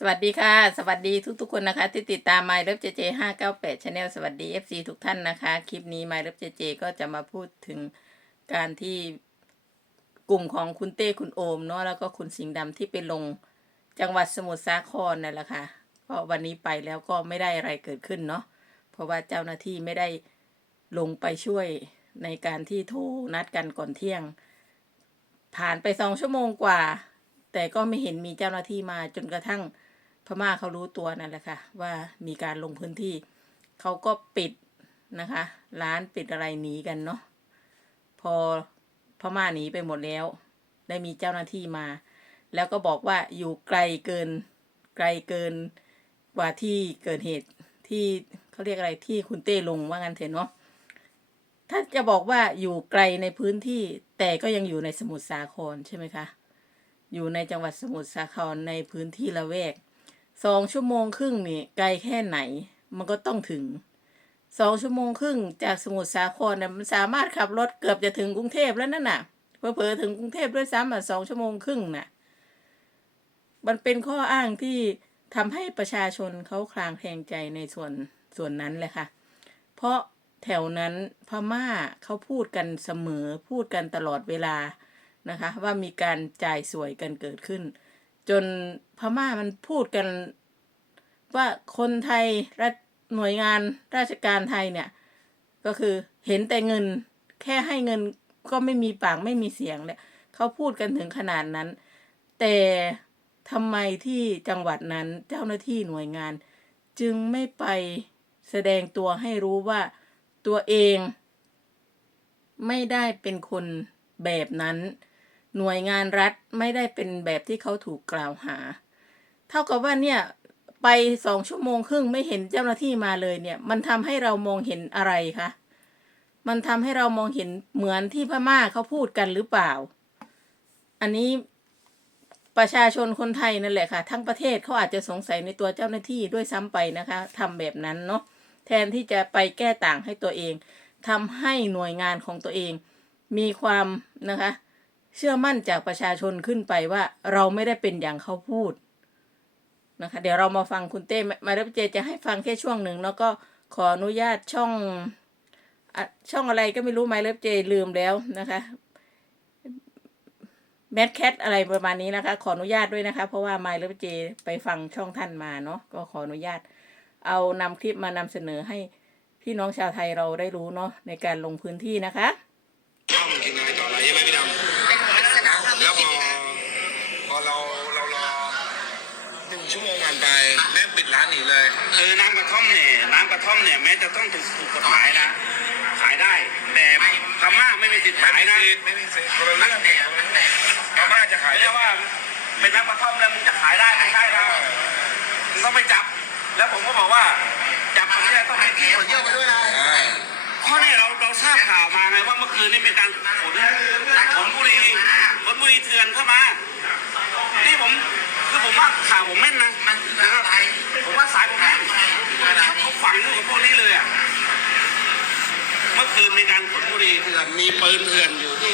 สวัสดีค่ะ สวัสดีทุกๆคนนะคะ ที่ติดตาม My Love JJ 598 Channel สวัสดี FC ทุกท่านนะคะ คลิปนี้ My Love JJ ก็จะมาพูดถึงการที่กลุ่มของคุณเต้คุณโอมเนาะแล้วก็คุณสิงห์ดำที่ไปลงจังหวัดสมุทรสาครนั่นแหละค่ะก็วันนี้ไปแล้วก็ไม่ได้อะไรเกิดขึ้นเนาะเพราะว่าเจ้าหน้าที่ไม่ได้ลงไปช่วยในการที่โทรนัดกันก่อนเที่ยง ผ่านไปสองชั่วโมงกว่า แต่ก็ไม่เห็นมีเจ้าหน้าที่มาจนกระทั่ง พม่าเขารู้ตัวนั่นแหละค่ะว่ามีการลงพื้นที่ เขาก็ปิดนะคะ ร้านปิดอะไรหนีกันเนาะพอพม่าหนีไปหมดแล้ว ได้มีเจ้าหน้าที่มา แล้วก็บอกว่าอยู่ไกลเกินไกลเกินกว่าที่เกิดเหตุที่เขาเรียกอะไรที่คุณเต้ลงว่างั้นเถอะเนาะถ้าจะบอกว่าอยู่ไกลในพื้นที่ แต่ก็ยังอยู่ในสมุทรสาครใช่ไหมคะ อยู่ในจังหวัดสมุทรสาครในพื้นที่ละแวก สองชั่วโมงครึ่งนี่ไกลแค่ไหน มันก็ต้องถึงสองชั่วโมงครึ่งจากสมุทรสาครเนี่ยมันสามารถขับรถเกือบจะถึงกรุงเทพแล้วนั่นน่ะเผลอถึงกรุงเทพด้วยซ้ำอะสองชั่วโมงครึ่งน่ะ มันเป็นข้ออ้างที่ทำให้ประชาชนเขาคลางแคลงใจในส่วนส่วนนั้นแหละค่ะ เพราะแถวนั้นพม่าเขาพูดกันเสมอพูดกันตลอดเวลานะคะ ว่ามีการจ่ายสวยกันเกิดขึ้น จนพม่ามันพูดกัน ว่าคนไทยรัฐหน่วยงานราชการไทยเนี่ย ก็คือเห็นแต่เงิน แค่ให้เงินก็ไม่มีปากไม่มีเสียงเลยเขาพูดกันถึงขนาดนั้น แต่ทำไมที่จังหวัดนั้นเจ้าหน้าที่หน่วยงาน จึงไม่ไปแสดงตัวให้รู้ว่าตัวเอง ไม่ได้เป็นคนแบบนั้น หน่วยงานรัฐไม่ได้เป็นแบบที่เขาถูกกล่าวหา เท่ากับว่าเนี่ยไปสองชั่วโมงครึ่งไม่เห็นเจ้าหน้าที่มาเลยเนี่ย มันทำให้เรามองเห็นอะไรคะมันทำให้เรามองเห็นเหมือนที่พม่าเขาพูดกันหรือเปล่า อันนี้ประชาชนคนไทยนั่นแหละค่ะ ทั้งประเทศเขาอาจจะสงสัยในตัวเจ้าหน้าที่ด้วยซ้ำไปนะคะทำแบบนั้นเนาะแทนที่จะไปแก้ต่างให้ตัวเองทำให้หน่วยงานของตัวเอง มีความนะคะ เชื่อมั่นจากประชาชนขึ้นไปว่าเราไม่ได้เป็นอย่างเขาพูดนะคะ เดี๋ยวเรามาฟังคุณเต้มารับเจจะให้ฟังแค่ช่วงหนึ่งแล้วก็ขออนุญาตช่องช่องอะไรก็ไม่รู้ไมเล็บเจลืมแล้วนะคะแมทแคทอะไรประมาณนี้นะคะ ขออนุญาตด้วยนะคะ เพราะว่าไมเล็บเจไปฟังช่องท่านมาเนาะก็ขออนุญาต เอานำคลิปมานำเสนอให้พี่น้องชาวไทยเราได้รู้เนาะในการลงพื้นที่นะคะ อเราเรารอหนึ่งชั่วโมงผ่านไปแม่งปิดร้านหนีเลย คือน้ำกระท่อมเนี่ยน้ำกระท่อมเนี่ยแม้จะต้องถูกกฎหมายนะขายได้ แต่พม่าไม่มีสิทธิ์ไม่ขายมีนะสิทธิ์ไม่มีสิทธิ์คนละเรื่องเนี่ยพม่าจะขายเรียกว่าเป็นน้ำกระท่อมแล้วมึงจะขายได้ไม่ใช่นะมึงต้องไปจับ แล้วผมก็บอกว่าจับคนนี้ต้องมีที่ตรวจเยี่ยวไปด้วยนะ อ่า เพราะเนี่ยเราเราทราบข่าวมาไงว่าเมื่อคืนนี่มีการขนขนบุรีขนบุรีเถื่อนเข้ามานี่ผมคือผมว่าข่าวผมแม่นนะนะครับผมว่าสายผมแม่นเขาฝังอยู่พวกนี้เลยอะเมื่อคืนมีการขนบุรีเถื่อนมีปืนเถื่อนอยู่ที่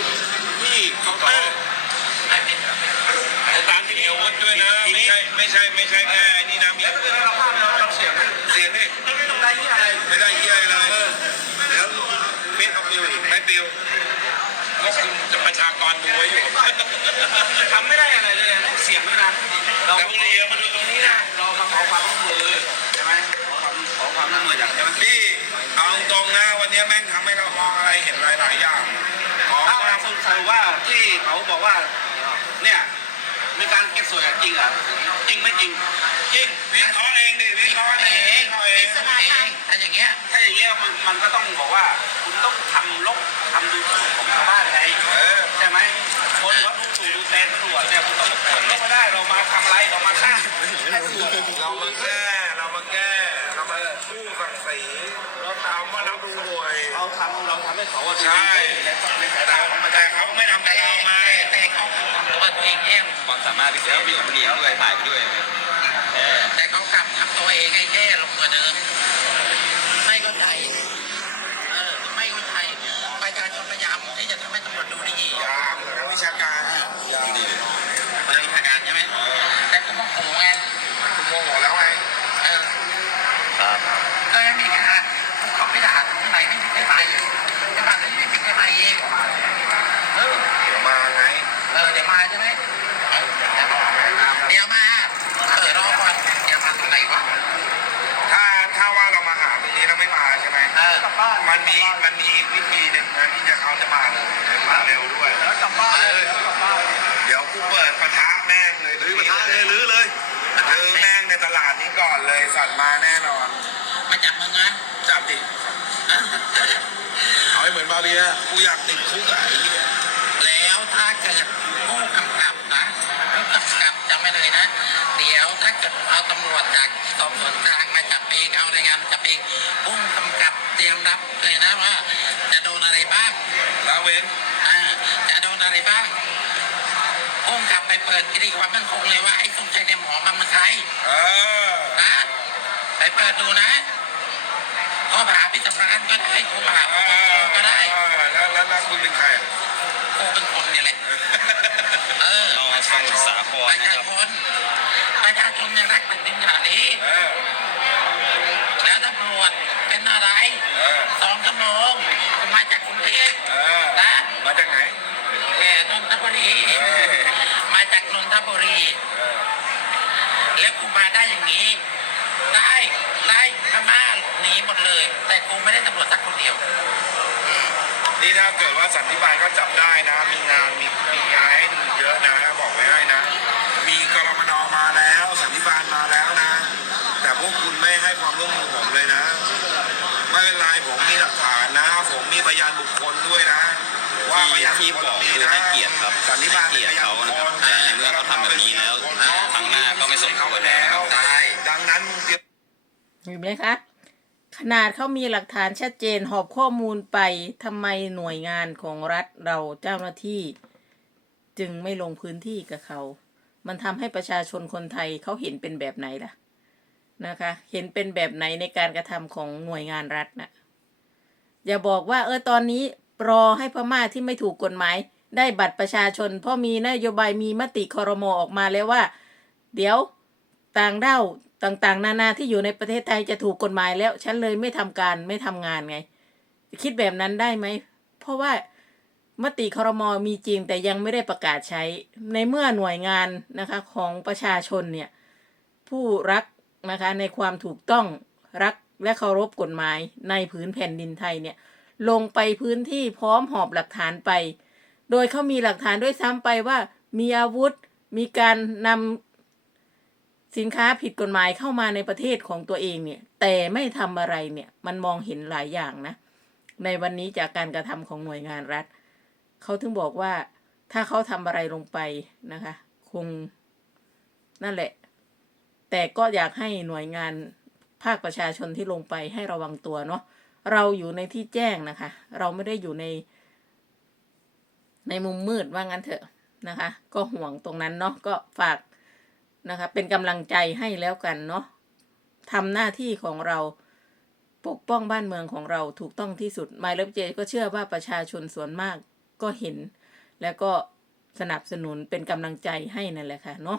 ที่เคาน์เตอร์ตามที่มีอาวุธด้วยนะไม่ใช่ไม่ใช่ไม่ใช่แค่ไอ้นี่นะมีแล้วอาวุคืธอเราภาพเราเสียงเสียงนี่ไม่ได้ที่อะไรไม่ได้เยี่ยอะไรเลยแล้วเม็ดเขาปิวอีกไม่ปิว ก็คุมจะประชากรดูไว้อยู่ทำไม่ได้อะไรเลยนะเสียงด้วยนะเราแต่บุหรี่มันดูตรงนี้นะเรามาขอความร่วมมือใช่ไหมขอความขอความร่วมมือจากเจ้าหน้าที่พี่เอาตรงนะวันนี้แม่งทำให้เรามองอะไรเห็นหลายๆอย่างมองเอาว่าละสงสัยว่าที่เขาบอกว่าเนี่ย มีการเก็บสวยจริงเหรอะจริงไม่จริง จริงวิเคราะห์เองดิวิเคราะห์เองวิเคราะห์เองถ้าอย่างเงี้ยถ้าอย่างเงี้ยมันมันก็ต้องบอกว่า คุณต้องทำลกทำดูถูกของชาวบ้านไงเออใช่ไหมคนว่าดูถูกดูแทนตำรวจเนี่ยคุณต้องคนก็ไม่ได้เรามาทำอะไรเรามาฆ่าเรามาแก้เรามาแก้เรามาสู้ฝั่งสีเราตามว่าเราดูหน่วยเราทำเราทำให้เขาว่าดูใช่ในสายแต่ตาของประชาแต่ชนเขาไม่ทำ ความสามารถพิเศษมีของเดียนด้วยถ่ายไปด้วยแต่เขากลับทำตัวเองให้แย่ลงกว่าเดิม ไม่เข้าใจไม่เข้าใจประชาชนพยายามที่จะทำให้ตำรวจดูดียามนักวิชาการดีนักวิชาการใช่ไหมแต่คุณก็โกงไงคุณโมโหแล้วไงเออครับเออมีนะเขาไม่ด่าทำไมไม่ถึงไม่ไปจะมาไม่ถึงได้ไปเองเออมาไง เอาให้เหมือนบาเบียกูอยากติดคุกอะไอ้เหี้ยแล้วถ้าเกิดผู้กำกับนะผู้กำกับจำไว้เลยนะ เดี๋ยวถ้าเกิดเอาตำรวจจากสอบสวนกลางมาจับเองเอารายงานมาจับเองผู้กำกับเตรียมรับเลยนะว่า จะโดนอะไรบ้างละเว้นอ่าจะโดนอะไรบ้างพุ่งกลับไปเปิดคดีความมั่นคงเลยว่าไอ้ทรงชัยเนี่ยหมอมันมาใครเออนะไปเปิดดูนะ โทรหาพิจารณาก็ได้โทรหาเอปปชอก็ได้แล้วแล้วแล้วคุณเป็นใครอะกูเป็นคนเนี่ยแหละเออรอสมุทรสาคปรระนะชาครับ ชนประชาชนยังรักแผ่นดินขนาดนี้เออแล้วตำรวจเป็นอะไรเออสองชั่วโมงกูมาจากกรุงเทพเออนะมาจากไหนแค่นนทบุรีมาจากนนทบุรี เออแล้วกูมาได้อย่างนี้ ได้ได้พม่าหนีหมดเลย แต่กูไม่ได้ตำรวจสักคนเดียว นี่ถ้าเกิดว่า สันติบาลก็จับได้นะ มีงานมีมีงานให้ดูเยอะนะบอกไว้ให้นะ มีกรมนมาแล้วสันติบาลมาแล้วนะ แต่พวกคุณไม่ให้ความร่วมมือผมเลยนะไม่เป็นไรผมมีหลักฐานนะ ผมมีพยานบุคคลด้วยนะ ว่าพยานที่บุคคลบอกมีคือนะให้เกียรติครับสันติบาลให้เกียรติเขานะครับป็พยานบุคคลแต่ในเมื่อเขาทำแบบนี้แล้วครั้งหน้าก็ไม่สมควรแล้วนะครับได้ดังนั้นมึงเตรียมเห็นไหมคะ ขนาดเขามีหลักฐานชัดเจนหอบข้อมูลไปทำไมหน่วยงานของรัฐเราเจ้าหน้าที่ จึงไม่ลงพื้นที่กับเขา มันทำให้ประชาชนคนไทยเขาเห็นเป็นแบบไหนล่ะนะคะ เห็นเป็นแบบไหนในการกระทำของหน่วยงานรัฐนะอย่าบอกว่าเออตอนนี้รอให้พม่าที่ไม่ถูกกฎหมาย ได้บัตรประชาชน เพราะมีนโยบายมีมติคอรมอออกมาแล้วว่า เดี๋ยวต่างด้าว ต่างๆ นานาที่อยู่ในประเทศไทยจะถูกกฎหมายแล้ว ฉันเลยไม่ทำการไม่ทำงานไง คิดแบบนั้นได้ไหม เพราะว่ามติคอรมอมีจริงแต่ยังไม่ได้ประกาศใช้ ในเมื่อหน่วยงานนะคะของประชาชนเนี่ย ผู้รักนะคะในความถูกต้องรักและเคารพกฎหมายในผืนแผ่นดินไทยเนี่ย ลงไปพื้นที่พร้อมหอบหลักฐานไป โดยเขามีหลักฐานด้วยซ้ำไปว่ามีอาวุธมีการนำ สินค้าผิดกฎหมายเข้ามาในประเทศของตัวเองเนี่ย แต่ไม่ทำอะไรเนี่ย มันมองเห็นหลายอย่างนะ ในวันนี้จากการกระทำของหน่วยงานรัฐ เขาถึงบอกว่าถ้าเขาทำอะไรลงไปนะคะ คงนั่นแหละ แต่ก็อยากให้หน่วยงานภาคประชาชนที่ลงไปให้ระวังตัวเนาะ เราอยู่ในที่แจ้งนะคะ เราไม่ได้อยู่ใน ในมุมมืดว่างั้นเถอะนะคะ ก็ห่วงตรงนั้นเนาะ ก็ฝาก นะคะเป็นกำลังใจให้แล้วกันเนาะทำหน้าที่ของเราปกป้องบ้านเมืองของเราถูกต้องที่สุดมายเลฟเจก็เชื่อว่าประชาชนส่วนมากก็เห็น แล้วก็สนับสนุนเป็นกำลังใจให้นั่นแหละค่ะเนาะ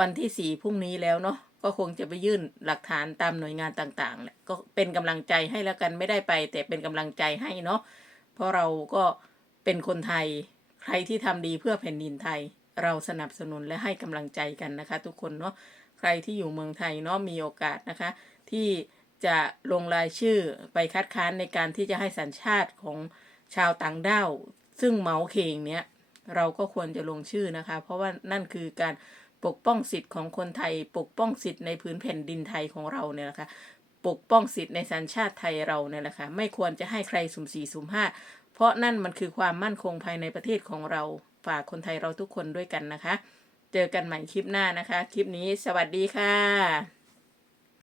วันที่สี่พรุ่งนี้แล้วเนาะก็คงจะไปยื่นหลักฐานตามหน่วยงานต่างๆแหละก็เป็นกำลังใจให้แล้วกันไม่ได้ไป แต่เป็นกำลังใจให้เนาะเพราะเราก็เป็นคนไทยใครที่ทำดีเพื่อแผ่นดินไทย เราสนับสนุนและให้กำลังใจกันนะคะ ทุกคนเนาะใครที่อยู่เมืองไทยเนาะมีโอกาสนะคะ ที่จะลงรายชื่อไปคัดค้านในการที่จะให้สัญชาติของชาวต่างด้าวซึ่งเหมาเคงเนี้ยเราก็ควรจะลงชื่อนะคะ เพราะว่านั่นคือการปกป้องสิทธิ์ของคนไทย ปกป้องสิทธิ์ในพื้นแผ่นดินไทยของเราเนี่ยแหละคะปกป้องสิทธิ์ในสัญชาติไทยเราเนี่ยแหละค่ะไม่ควรจะให้ใครสุ่มสี่สุ่มห้าเพราะนั่นมันคือความมั่นคงภายในประเทศของเรา ฝากคนไทยเราทุกคนด้วยกันนะคะ เจอกันใหม่คลิปหน้านะคะ คลิปนี้สวัสดีค่ะ